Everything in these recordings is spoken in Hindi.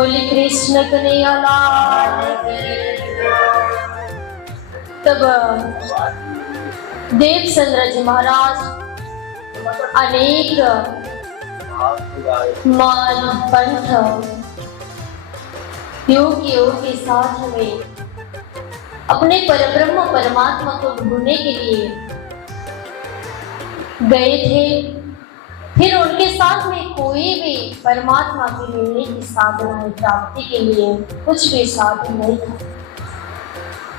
बोली कृष्ण कन्हैया लाल की। तब देवचंद्र जी महाराज अनेक मान पंथ योगियों के साथ में अपने परब्रह्म परमात्मा को ढूंढने के लिए गए थे। फिर उनके साथ में कोई भी परमात्मा के मिलने की साधना प्राप्ति के लिए कुछ भी साधन नहीं था।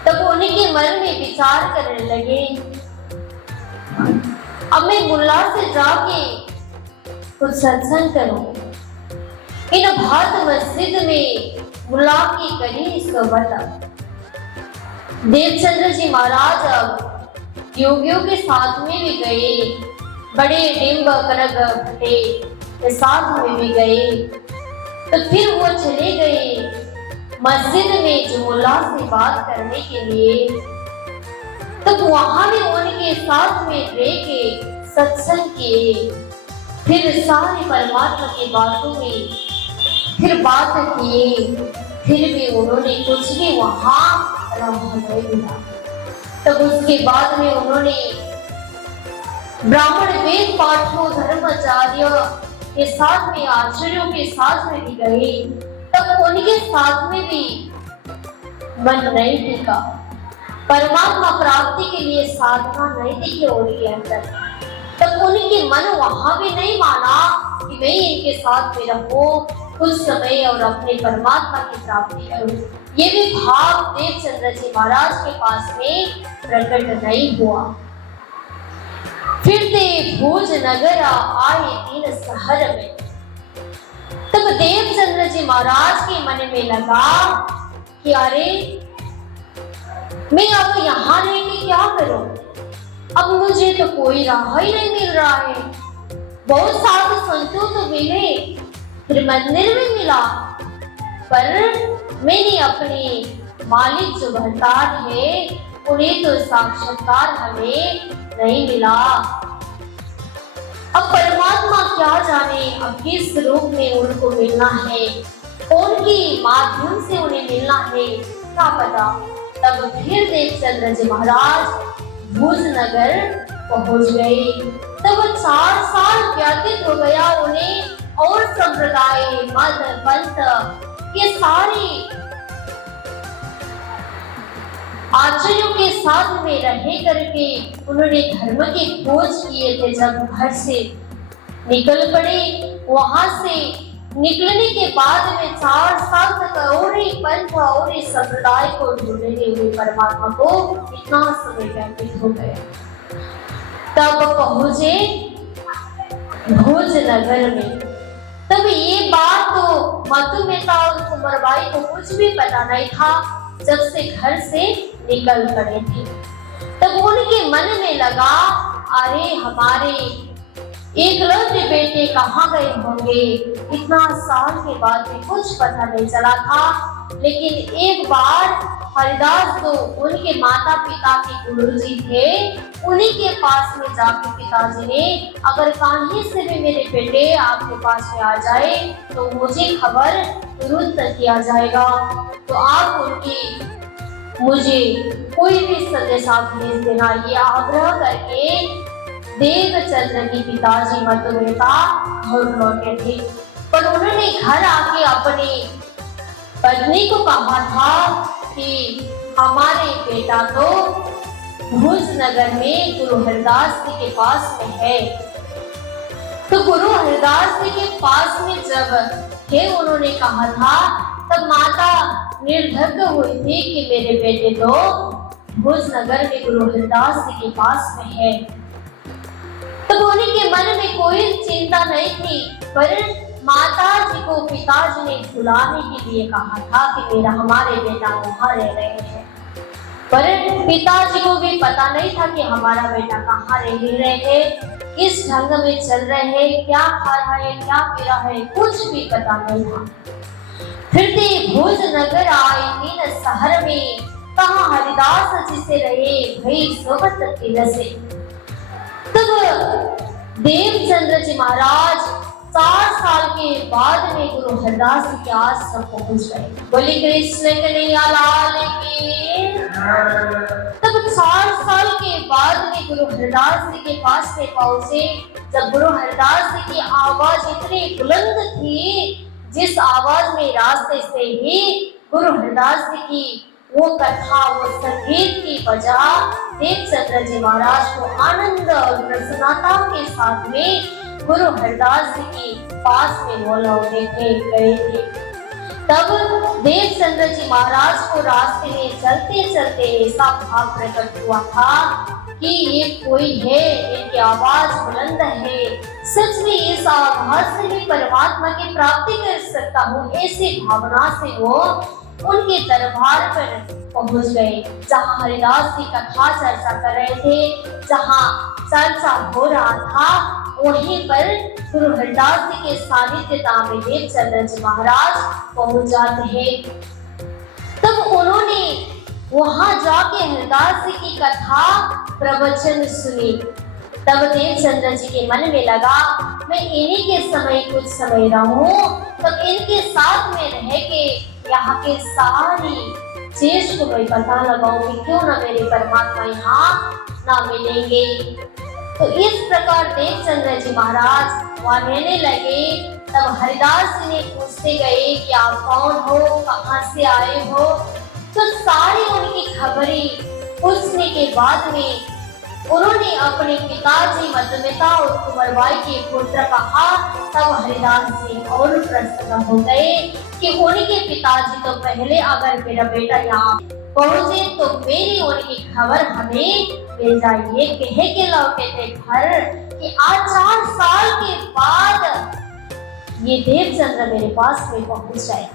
तब उनके मन में विचार करने लगे, अब मैं मुल्ला से जाके कुछ सत्संग करूं। इन भारत मस्जिद में मुल्ला की करी सोबत। देवचंद्र जी महाराज अब योगियों के साथ में भी गए, बड़े डिम्ब करग भटे के साथ में भी गए। तो फिर वो चले गए मस्जिद में जो मुल्ला से बात करने के लिए। तो वहां भी उनके साथ में रह के सत्संग किए। फिर सारी परमात्मा की बातों में फिर बात किए। फिर भी उन्होंने कुछ भी वहां नहीं मिला। तब उसके बाद में उन्होंने ब्राह्मण वेद पाठों धर्माचार्य के साथ में आचार्यों के साथ में भी गए। तब उनके साथ में भी मन नहीं टिका। परमात्मा प्राप्ति के लिए साधना नहीं दिखी उनके अंदर। तब उनके मन वहां भी नहीं माना कि मैं इनके साथ में रहूं कुछ समय और अपने परमात्मा की प्राप्ति करूं। ये भी भाव देवचंद्र जी महाराज के पास में प्रकट नहीं हुआ। फिर ते भोज नगर आए तीन शहर में। तब देवचंद्र जी महाराज के मन में लगा कि अरे मैं अब यहाँ रह के क्या करूं। अब मुझे तो कोई राह ही नहीं मिल रहा है। बहुत साधु संतों तो मिले, फिर मंदिर में मिला, पर मैंने अपने मालिक जो भरतार है उन्हें तो साक्षात्कार हमें नहीं मिला। अब परमात्मा क्या जाने अब किस रूप में उनको मिलना है, कौन के माध्यम से उन्हें मिलना है, क्या पता। तब फिर देवचंद्र जी महाराज भुज नगर पहुंच गए। तब 4 साल व्यतीत हो गया उन्हें, और संप्रदाय मत पंथ ये सारे आचार्यों के साथ में रहे करके उन्होंने धर्म की खोज किए थे। जब घर से निकल पड़े, वहां से निकलने के बाद में 4 साल तक और ही पंथ और ही संप्रदाय को ढूंढने हुए परमात्मा को इतना समय व्यतीत हो गया। तब पहुंचे भोज नगर में। तब ये बात तो मधुमेता और कुंवरबाई को कुछ भी पता नहीं था जब से घर से निकल पड़े थे। तब उनके मन में लगा, अरे हमारे एकलव्य बेटे कहाँ गए होंगे। इतना साल के बाद भी कुछ पता नहीं चला था। लेकिन एक बार हरिदास जो उनके माता पिता के गुरुजी थे, उन्हीं के पास में जाके पिताजी ने, अगर कहीं से भी मेरे बेटे आपके पास में आ जाए तो मुझे खबर तुरंत किया जाएगा। तो आप उनकी मुझे कोई भी संदेश आप भेज देना, ये आग्रह करके देवचंद्र के पिताजी मधुमेता घर लौटे थे। पर उन्होंने घर आके अपनी पत्नी को कहा था कि हमारे बेटा तो भुज नगर में गुरु हरिदास जी के पास में है। तो गुरु हरिदास जी के पास में जब थे उन्होंने कहा था, तब माता निर्धक हुई थी कि मेरे बेटे तो भुज नगर में गुरु हरिदास जी के पास में है। तब उनके मन में कोई चिंता नहीं थी, पर माता जी को पिताजी ने बुलाने के लिए कहा था कि मेरा हमारे बेटा वहां रह रहे हैं। पर पिताजी को भी पता नहीं था कि हमारा बेटा कहाँ रह रहे हैं, किस ढंग में चल रहे हैं, क्या खा रहा है, क्या पी रहा है, कुछ भी पता नहीं था। फिर भोज नगर आए तीन शहर में, कहा हरिदास जी से रहे भई सोबत तिलसे। तब देवचंद्र जी महाराज 4 साल के बाद में गुरु हरदास जी के आश्रम पहुंच गए। बोली कृष्ण कन्हैया लाल की। तब 4 साल के बाद में गुरु हरदास जी के पास में पहुंचे। जब गुरु हरदास जी की आवाज इतनी बुलंद थी, जिस आवाज में रास्ते से ही गुरु हरदास जी की वो कथा, वो संगीत की वजह देवचंद्र जी महाराज को आनंद और प्रसन्नता के साथ में गुरु हरदास जी के पास में वो लौटे गए थे। तब देवचंद्र जी महाराज को रास्ते में चलते चलते ऐसा भाव प्रकट हुआ था कि ये कोई है, इनकी आवाज बुलंद है, सच में इस आवाज से मैं परमात्मा की प्राप्ति कर सकता हूँ। ऐसी भावना से वो उनके दरबार पर पहुंच गए, जहाँ हरिदास जी कथा चर्चा कर रहे थे, जहाँ चर्चा हो रहा था, वहीं पर गुरु हरदास जी के सानिध्यता में देवचंद्र जी महाराज पहुंच जाते हैं। तब उन्होंने वहां जाके हरदास जी की कथा प्रवचन सुनी। तब देवचंद्र जी के मन में लगा, मैं इन्हीं के समय कुछ समय रहूं, तब इनके साथ में रह के यहाँ के सारी चीज को मैं पता लगाऊं कि क्यों ना मेरे परमात्मा यहाँ ना मिलेंगे। तो इस प्रकार देवचंद्र जी महाराज वहाँ रहने लगे। तब हरिदास जी ने पूछते गए कि आप कौन हो, कहाँ से आए हो। तो सारी उनकी खबरें पूछने के बाद में उन्होंने अपने पिताजी मधुमिता और कुंवरबाई के पुत्र कहा। तब हरिदास जी और प्रसन्न हो गए कि उनके पिताजी तो पहले अगर मेरा बेटा यहाँ पहुंचे तो मेरी उनकी खबर हमें मिल जाए। कह के लौटे थे घर कि आज 4 साल के बाद ये देवचंद्र मेरे पास में पहुंच गए।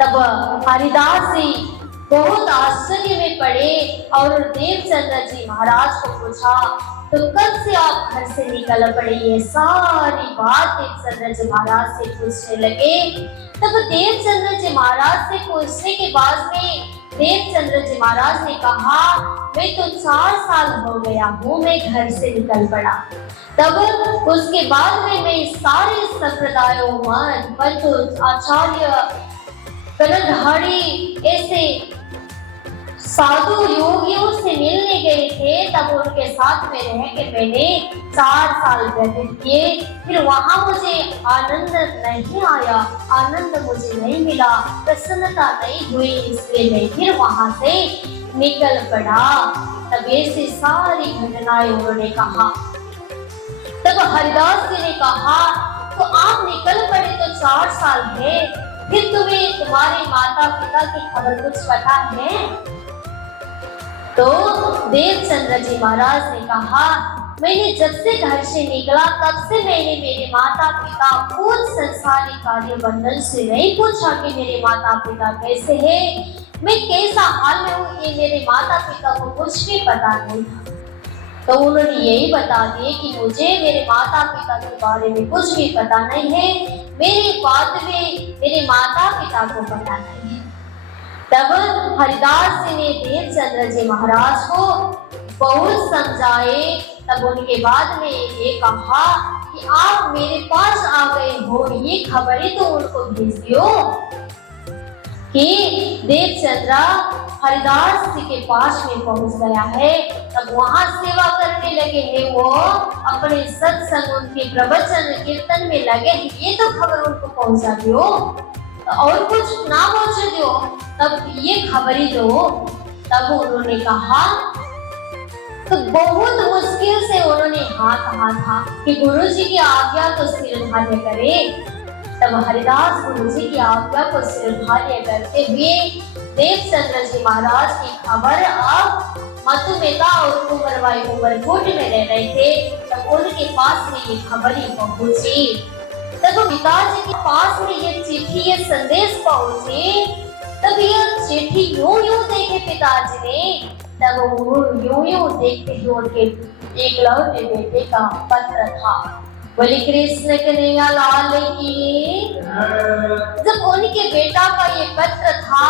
तब हरिदास जी बहुत आश्चर्य में पड़े और देवचंद्र जी महाराज को पूछा, तो कब से आप घर से निकल पड़े? ये सारी बात देवचंद्र जी महाराज से पूछने लगे। तब देवचंद्र जी महाराज से पूछने के बाद में देवचंद्र जी महाराज ने कहा, मैं तो 4 साल हो गया हूँ मैं घर से निकल पड़ा। तब उसके बाद में मैं सारे संप्रदायों में परंतु आचार्य कनधारी ऐसे साधु योगियों से मिलने गए थे। तब उनके साथ में रह के मैंने 4 साल व्यतीत किए। फिर वहां मुझे आनंद नहीं आया, आनंद मुझे नहीं मिला, प्रसन्नता नहीं हुई, इसलिए मैं फिर वहां से निकल पड़ा। तब ऐसी सारी घटनाएं उन्होंने कहा। तब हरिदास जी ने कहा, तो आप निकल पड़े तो 4 साल है, फिर तुम्हें तुम्हारे माता पिता की खबर कुछ पता है? तो देवचंद्र जी महाराज ने कहा, मैंने जब से घर से निकला तब से मैंने मेरे माता पिता कुछ संसारी कार्य बंधन से नहीं पूछा कि मेरे माता पिता कैसे हैं, मैं कैसा हाल में हूँ, ये मेरे माता पिता को कुछ भी पता नहीं था। तो उन्होंने यही बता दिए कि मुझे मेरे माता पिता के बारे में कुछ भी पता नहीं है, मेरे बाद में मेरे माता पिता को पता नहीं है। तब हरिदास जी ने देवचंद्र जी महाराज को बहुत समझाए। तब उनके बाद में ये कहा कि आप मेरे पास आ गए हो, ये खबरें तो उनको भेज दियो कि देवचंद्र हरिदास जी के पास में पहुंच गया है। तब वहां सेवा करने लगे हैं, वो अपने सत्संग उनके प्रवचन कीर्तन में लगे हैं, ये तो खबर उनको पहुंचा दियो और कुछ ना पहुंचे दो, तब ये खबरी दो। तब उन्होंने कहा, तो बहुत मुश्किल से उन्होंने हाँ कहा था कि गुरुजी की आज्ञा तो सिरधार्य करे। तब हरिदास गुरुजी की आज्ञा को सिरधार्य करते हुए देवचंद्र जी महाराज की खबर अब मधुमिता और कुंवरबाई उमरकोट में रह रहे थे। तब उनके पास में ये खबर ही पहुंची। तब पिताजी के पास में ये चिट्ठी, ये संदेश पहुंचे। तब यह चिट्ठी यूं देखे पिताजी ने। तब यूं देखते ही उनके एकलौते बेटे का पत्र था। बोले कृष्ण कन्हैया लाल की। जब उनके बेटा का ये पत्र था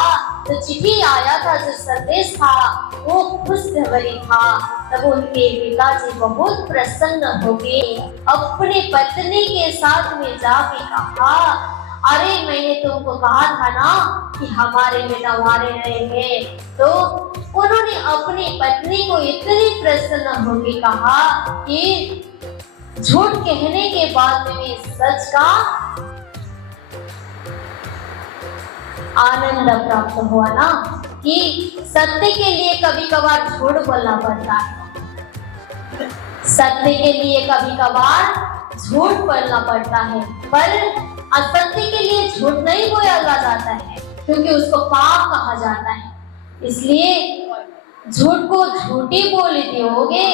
जो चिट्ठी आया था, जो संदेश था, वो खुशखबरी था। तब उनके पिताजी बहुत प्रसन्न हो गए। अपने पत्नी के साथ में जाके कहा, अरे मैंने तुमको कहा था ना कि हमारे बेटा मारे रहेंगे। तो उन्होंने अपनी पत्नी को इतनी प्रसन्न होकर कहा कि झूठ कहने के बाद में सच का आनंद प्राप्त हुआ ना, कि सत्य के लिए कभी कभार झूठ बोलना पड़ता है, सत्य के लिए कभी कभार झूठ बोलना पड़ता है, पर असत्य के लिए झूठ नहीं बोला जाता है, क्योंकि उसको पाप कहा जाता है। इसलिए झूठ को झूठी बोल दियोगे,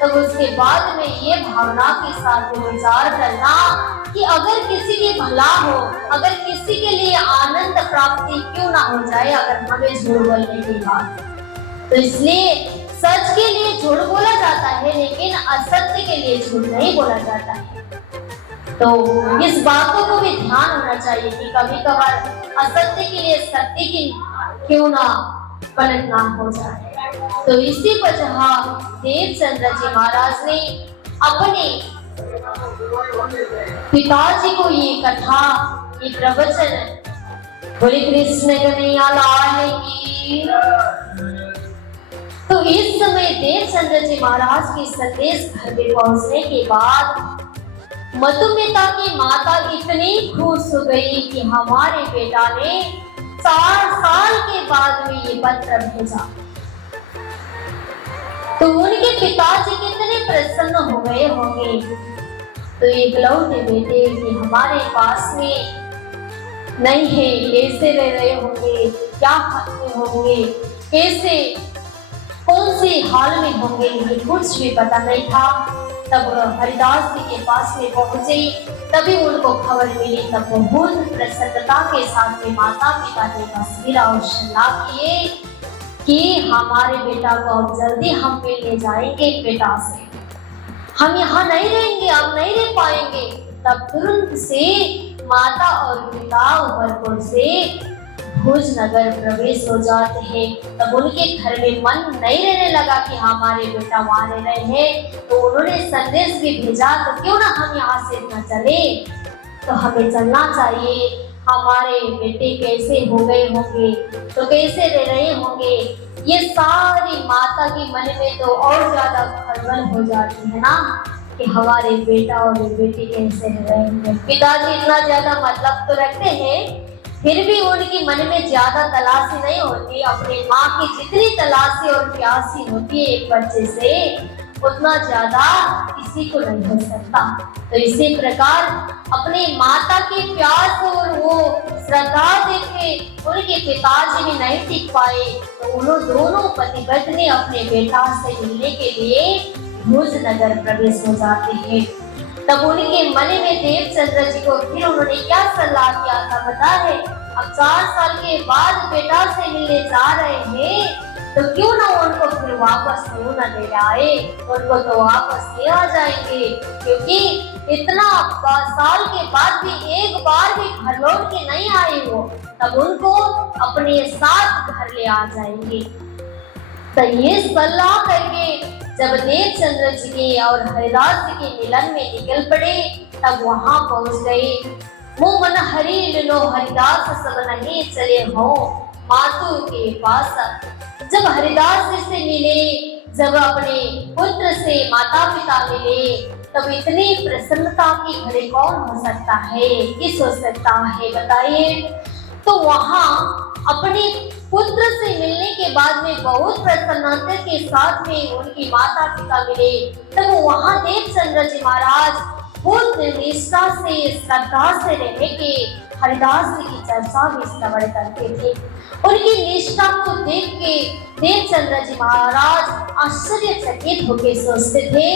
तब उसके बाद में ये भावना के साथ विचार करना कि अगर किसी के भला हो, अगर किसी के लिए आनंद प्राप्ति क्यों ना हो जाए अगर हमें झूठ बोलने के बाद। तो इसलिए सच के लिए झूठ बोला जाता है, लेकिन असत्य के लिए झूठ नहीं बोला जाता है। तो इस बातों को भी ध्यान होना चाहिए कि कभी कभार असत्य के लिए सत्य की क्यों ना पलटना हो जाए। तो इसी वजह देवचंद्र जी महाराज ने अपने पिताजी को ये कथा, ये प्रवचन बोले कृष्ण कन्हैया लाल की। तो इस समय देवचंद्र जी महाराज के संदेश घर में पहुंचने के बाद मधुमिता की माता इतनी खुश हो गई कि हमारे बेटा ने 4 साल के बाद में ये पत्र भेजा। तो उनके पिताजी कितने प्रसन्न हो गए होंगे। तो इकलौते बेटे कि हमारे पास में नहीं है, कैसे रह रहे होंगे, क्या खाते होंगे, कैसे कौन से हाल में होंगे, ये कुछ भी पता नहीं था। तब हरिदास जी के पास में पहुंचे, तभी उनको खबर मिली। तब बहुत प्रसन्नता के साथ में माता पिता ने बसमिला और शल्ला किए कि हमारे बेटा को अब जल्दी हम मिलने जाएंगे बेटा से, हम यहाँ नहीं रहेंगे, अब नहीं रह पाएंगे। तब तुरंत से माता और पिता ऊपरपुर से भुज नगर प्रवेश हो जाते हैं। तब उनके घर में मन नहीं रहने लगा कि हमारे बेटा वहाँ रह रहे हैं। तो उन्होंने संदेश भी भेजा, तो क्यों ना हम यहाँ से न चले, तो हमें चलना चाहिए। हमारे बेटे कैसे हो गए होंगे, तो कैसे रह रहे होंगे, ये सारी माता के मन में तो और ज्यादा खलबल हो जाती है ना कि हमारे बेटा और बेटी कैसे रह रहे होंगे। पिताजी इतना ज्यादा मतलब तो रखते हैं, फिर भी उनकी मन में ज्यादा तलाशी नहीं होती। अपनी माँ की जितनी तलाशी और प्यासी होती है एक बच्चे से, उतना ज्यादा किसी को नहीं हो सकता। तो इसी प्रकार अपने माता की प्यास और वो श्रद्धा देख के उनके पिताजी भी नहीं टिक पाए। तो उन्होंने दोनों पति पत्नी अपने बेटा से मिलने के लिए भुज नगर प्रवेश हो जाते हैं। तब उनके मन में देवचंद्र जी को फिर उन्होंने क्या सलाह किया था पता है, अब 4 साल के बाद बेटा से मिलने जा रहे हैं, तो क्यों ना उनको फिर वापस क्यों ना ले आए, उनको तो वापस ले आ जाएंगे। क्योंकि इतना साल के बाद भी एक बार भी घर लौट के नहीं आए वो, तब उनको अपने साथ घर ले आ जाएंगे। तो ये सलाह करके जब देवचंद्र जी के और हरिदास जी के मिलन में निकल पड़े, तब वहां पहुंच गए। मुँह मन हरि लो हरिदास सब नहीं चले हो मातु के पास। जब हरिदास जी से मिले, जब अपने पुत्र से माता पिता मिले, तब इतनी प्रसन्नता की घड़ी कौन हो सकता है, किस हो सकता है बताइए। तो वहां अपने पुत्र से मिलने के बाद में बहुत प्रसन्नता के साथ में उनकी माता पिता मिले। तब वहां देवचंद्र जी महाराज बहुत निष्ठा से श्रद्धा से रह के हरिदास जी की चर्चा भी श्रवण करते थे। उनकी निष्ठा को देख के देवचंद्र जी महाराज आश्चर्यचकित होकर सोचते थे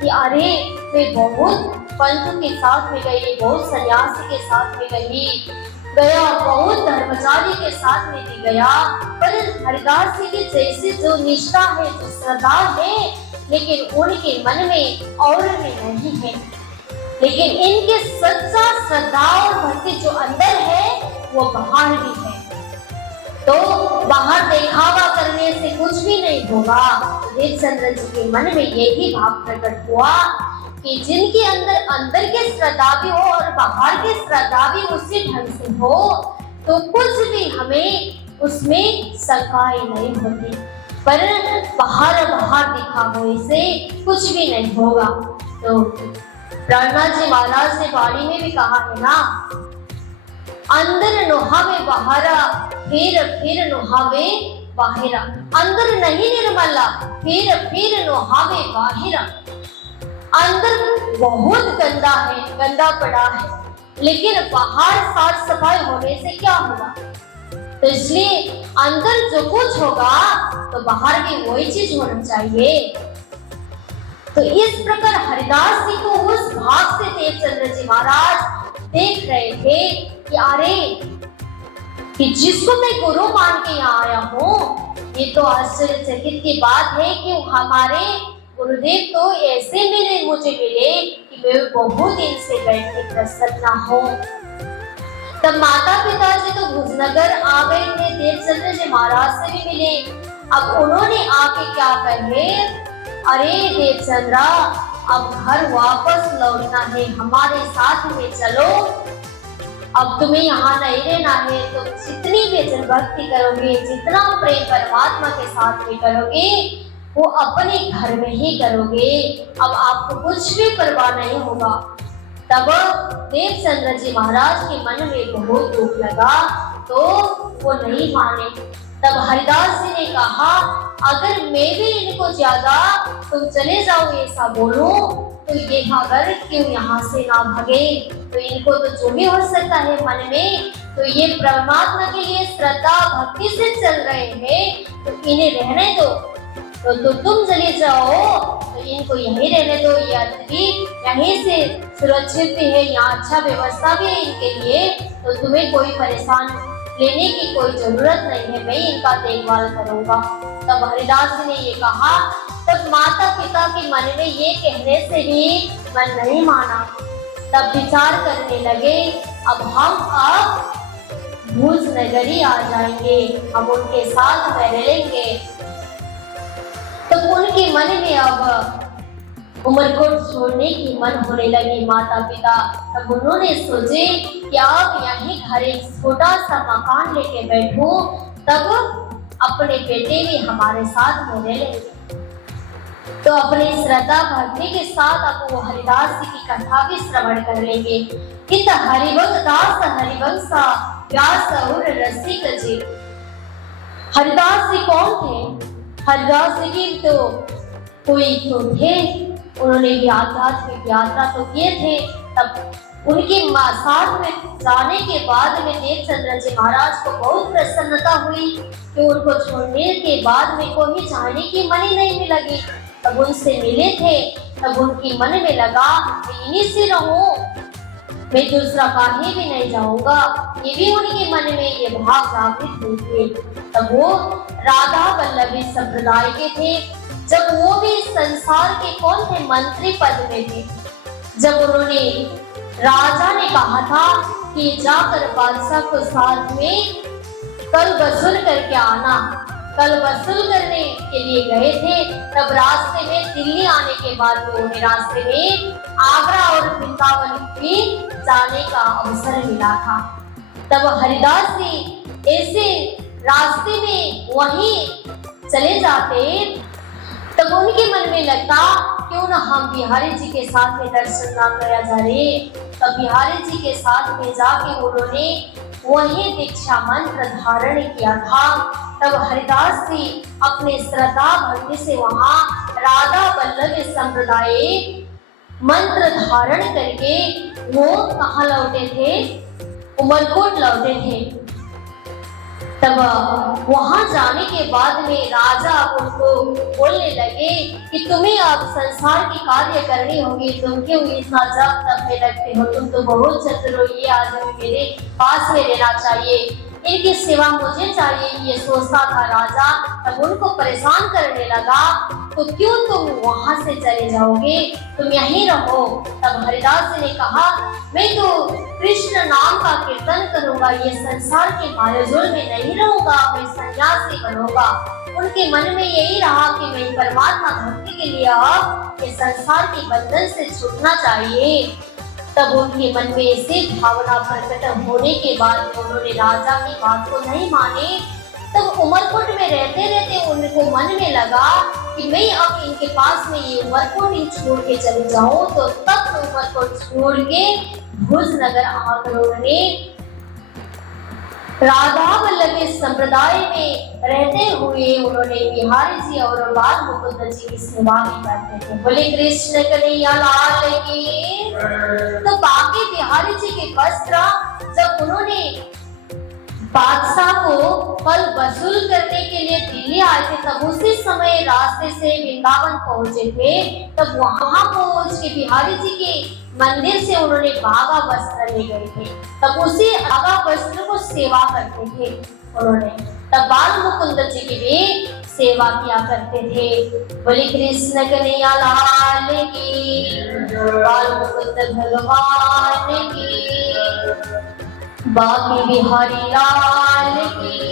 कि अरे वे बहुत पंथों के साथ में गई, बहुत सन्यासी के साथ में गया, बहुत धर्मचारी के साथ में भी गया, पर हरिदास जी की जैसी जो निष्ठा है, जो श्रद्धा है, लेकिन उनके मन में और में नहीं है। लेकिन इनके सच्चा श्रद्धा और भक्ति जो अंदर है वो बाहर भी है। तो दिखावा करने से कुछ भी नहीं होगा। देवचंद्र जी के मन में यही भाव प्रकट हुआ कि जिनके अंदर के श्रद्धा भी हो और बाहर के श्रद्धा भी उसी ढंग से हो तो कुछ भी हमें उसमें शंकाएं नहीं होती, पर बाहर दिखावे से कुछ भी नहीं होगा। तो प्राणनाथ जी महाराज ने वाणी में भी कहा है ना, अंदर नुहावे बाहरा फिर नुहावे बाहिरा, अंदर नहीं निर्मला फिर नुहावे बाहिरा। अंदर बहुत गंदा पड़ा है, लेकिन बाहर साफ सफाई होने से क्या होगा। तो इसलिए अंदर जो कुछ होगा तो बाहर भी वही चीज होना चाहिए। तो इस प्रकार हरिदास जी को उस भाव से देवचंद्र जी महाराज देख रहे थे कि अरे कि जिसको मैं गुरु मान के यहाँ आया हूँ, ये तो आश्चर्यचकित की बात है कि हमारे गुरुदेव तो ऐसे मुझे मिले कि मैं बहुत दिन से बैठे प्रसन्न हूँ। तब माता पिता जी तो भुजनगर आ गए थे, देवचंद्र जी महाराज से भी मिले। अब उन्होंने आके क्या कहे, अरे देवचंद्रा अब घर वापस लौटना है, हमारे साथ में चलो। अब तुम्हें यहाँ नहीं रहना है, तुम जितनी वचन भक्ति करोगे, जितना प्रेम परमात्मा के साथ में करोगे वो अपने घर में ही करोगे, अब आपको कुछ भी परवाह नहीं होगा। तब देवचंद्र जी महाराज के मन में बहुत दुख लगा, तो वो नहीं माने। तब हरिदास जी ने कहा, अगर मैं भी इनको ज्यादा तुम चले जाओ ऐसा बोलो तो ये अगर क्यों यहाँ से ना भागे। तो इनको तो जो भी हो सकता है मन में, तो ये परमात्मा के लिए श्रद्धा भक्ति से चल रहे हैं, तो इन्हें रहने दो। तो तुम चले जाओ, तो इनको यहीं रहने दो, यात्री यहीं से सुरक्षित भी है, यहाँ अच्छा व्यवस्था भी है इनके लिए, तो तुम्हें कोई परेशान लेने की कोई जरूरत नहीं है, मैं इनका देखभाल करूंगा। तब हरिदास जी ने ये कहा। तब माता पिता के मन में ये कहने से भी मन नहीं माना। तब विचार करने लगे, अब हम भूज नगरी आ जाएंगे, हम उनके साथ में रहेंगे। तो उनके मन में अब उमरकोट छोड़ने की मन होने लगी माता पिता। तब उन्होंने सोचे कि अब यहीं घर एक छोटा सा मकान लेके बैठूं, तब अपने बेटे भी हमारे साथ में रह लेंगे। तो अपने श्रद्धा भक्ति के साथ अब वो हरिदास जी की कथा भी श्रवण कर लेंगे। इत हरिवंश दास हरिवंशा व्यास और रसिक जी। हरिदास जी कौन थे? हरिदास जी की तो कोई तो थे, उन्होंने भी आध्यात्मिक यात्रा तो किए थे। तब उनके साथ में जाने के बाद में देवचंद्र जी महाराज को बहुत प्रसन्नता हुई कि उनको छोड़ने के बाद में कोई जाने की मन ही नहीं लगी। तब उनसे मिले थे, तब उनकी मन में लगा कि इन्हीं से रहूं, मैं दूसरा कहीं भी नहीं जाऊंगा। ये भी उनके मन में ये भाव जागृत हुए थे। तब वो राधा वल्लभी संप्रदाय के थे। जब वो भी संसार के कौन थे, मंत्री पद में थे। जब उन्होंने राजा ने कहा था कि जाकर बादशाह को साथ में कल वसूल करके आना, कल वसूल करने के लिए गए थे। तब रास्ते में दिल्ली आने के बाद में उन्हें रास्ते में आगरा और वृंदावन भी जाने का अवसर मिला था। तब हरिदास जी ऐसे रास्ते में वहीं चले जाते, तब उनके मन में लगता क्यों ना हम बिहारी जी के साथ में दर्शन ना किया जाए। तब बिहारी जी के साथ में जाके उन्होंने वही दीक्षा मंत्र धारण किया था। तब हरिदास जी अपने श्रद्धा भक्ति से वहाँ राधा वल्लभ संप्रदाय मंत्र धारण करके वो कहाँ लौटे थे? उमरकोट लौटे थे। तब वहां जाने के बाद में राजा उनको बोलने लगे कि तुम्हें अब संसार की कार्य करनी होगी, तुम क्यों इतना जब तब में लगते हो, तुम तो बहुत चतुर हो, ये आदमी मेरे पास में रहना चाहिए। इनकी सेवा मुझे चाहिए, ये सोचता था राजा। तब उनको परेशान करने लगा, तो क्यों तुम वहां से चले जाओगे, तुम यहीं रहो। तब हरिदास जी ने कहा, मैं तो कृष्ण नाम का कीर्तन करूंगा, ये संसार के मायाजाल में नहीं रहूंगा, मैं सन्यासी बनूंगा। उनके मन में यही रहा कि मैं परमात्मा भक्ति के लिए अब ये संसार के बंधन से छूटना चाहिए। तब उनके मन में ऐसी भावना प्रकट होने के बाद उन्होंने राजा की बात को नहीं माने। तब उमरकोट में रहते रहते उनको मन में लगा कि मैं अब इनके पास में ये उमरकोट ही छोड़ के चले जाऊं। तो तब उमरकोट छोड़ के भुज नगर आकर उन्होंने राधा वल्लभ के संप्रदाय में रहते हुए उन्होंने बिहारी जी और बाल मुकुंद जी की सेवा भी करते थे। बोले कृष्ण कन्हैया लाल की। तो बाकी बिहारी जी के वस्त्र जब उन्होंने बादशाह को फल वसूल करने के लिए दिल्ली आए थे, तब उसी समय रास्ते से वृंदावन पहुंचे थे। तब वहां पहुंच के बिहारी जी के मंदिर से उन्होंने बागा वस्त्र ले गए थे। तब उसी बागा वस्त्र को सेवा करते थे उन्होंने। तब बाल मुकुंद जी की भी सेवा किया करते थे। बोले कृष्ण कन्हैया लाल की, बाल मुकुंद भगवान की, बाकी बिहारी लाल की।